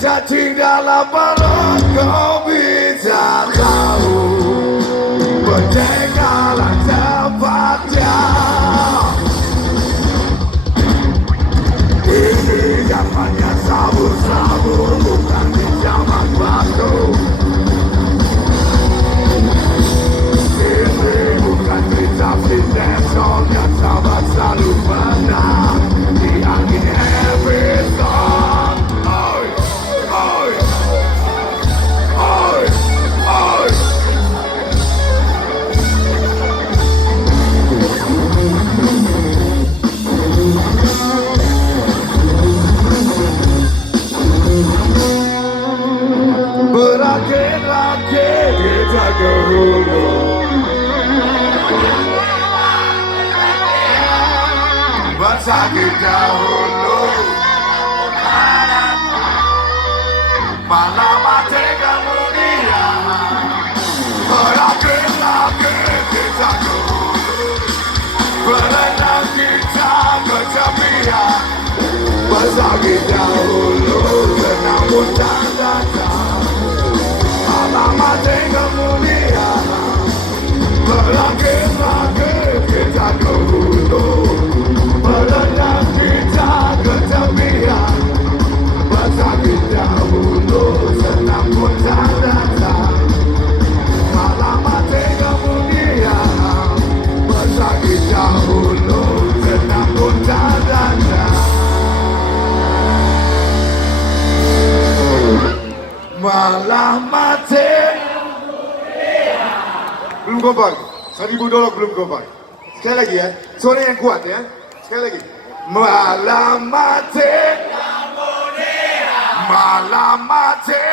Cacing dalam perut kau bisa tahu pendekalan tepatnya. Ini zamannya sabur-sabur, bukan di zaman batu. Ini bukan cerita sinetron yang sahabat selalu menang di angin episode. Berakit-rakit kita ke hulu, bersakit dahulu, malam mati kemudian. Berakit-rakit kita ke hulu, berenang kita ke tepian, bersakit dahulu, senang pun tak datang. Malam mati kemudian. Berakit-rakit kita ke hulu, berenang kita ke tepian, bersakit dahulu, senang pun tak datang. Malam mati kemudian. Bersakit dahulu, senang pun tak datang. Malah mati. Belum kompak. 1000 dolar belum kompak. Sekali lagi ya. Suara yang kuat ya. Sekali lagi. Malah mati. Malah mati.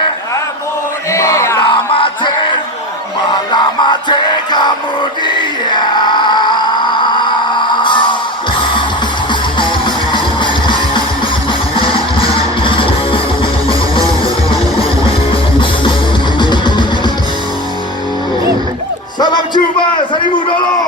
Salam jumpa, 1000 dolar.